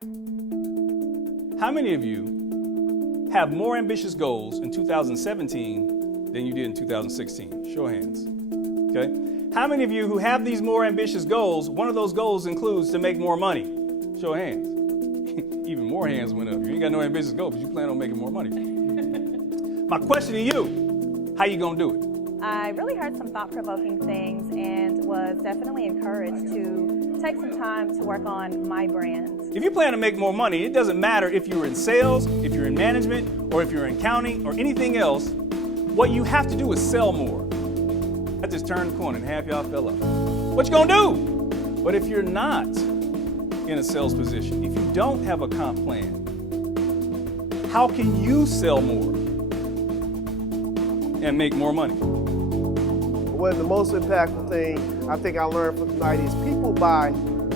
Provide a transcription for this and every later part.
How many of you have more ambitious goals in 2017 than you did in 2016? Show of hands. Okay. How many of you who have these more ambitious goals, one of those goals includes to make more money? Show of hands. Even more hands went up. You ain't got no ambitious goal, but you plan on making more money. My question to you, how you gonna do it? I really heard some thought-provoking things and was definitely encouraged to take some time to work on my brand. If you plan to make more money, it doesn't matter if you're in sales, if you're in management, or if you're in accounting, or anything else. What you have to do is sell more. I just turned the corner and half y'all fell off. What you gonna do? But if you're not in a sales position, if you don't have a comp plan, how can you sell more and make more money? One of the most impactful things I think I learned from tonight is people buy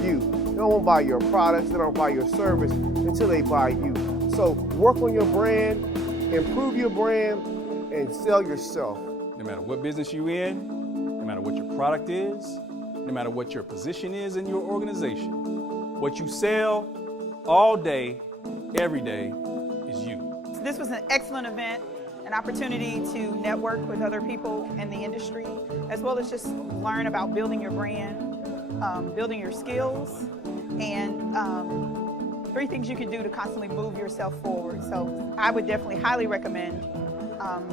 you. They don't buy your products, they don't buy your service until they buy you. So work on your brand, improve your brand, and sell yourself. No matter what business you're in, no matter what your product is, no matter what your position is in your organization, what you sell all day, every day is you. This was an excellent event. An opportunity to network with other people in the industry, as well as just learn about building your brand, building your skills, and 3 things you can do to constantly move yourself forward. So I would definitely highly recommend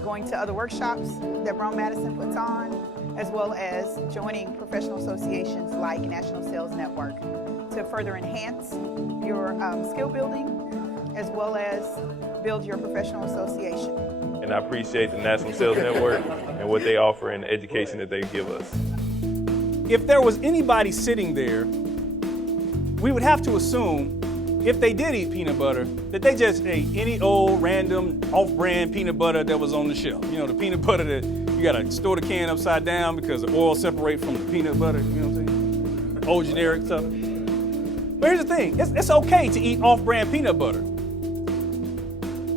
going to other workshops that Brown Madison puts on, as well as joining professional associations like National Sales Network to further enhance your skill building, as well as build your professional association. And I appreciate the National Sales Network and what they offer and the education that they give us. If there was anybody sitting there, we would have to assume if they did eat peanut butter, that they just ate any old random off-brand peanut butter that was on the shelf. You know, the peanut butter that you gotta store the can upside down because the oil separates from the peanut butter, you know what I'm saying? Old generic stuff. But here's the thing, it's okay to eat off-brand peanut butter.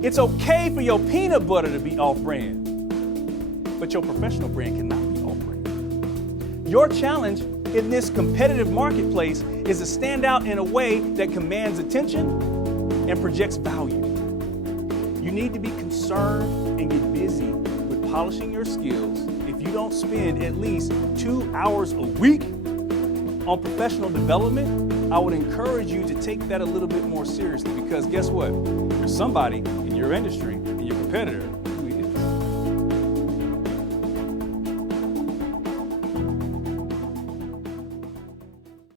It's okay for your peanut butter to be off-brand, but your professional brand cannot be off-brand. Your challenge in this competitive marketplace is to stand out in a way that commands attention and projects value. You need to be concerned and get busy with polishing your skills. If you don't spend at least 2 hours a week on professional development, I would encourage you to take that a little bit more seriously, because guess what? There's somebody in your industry, in your competitor,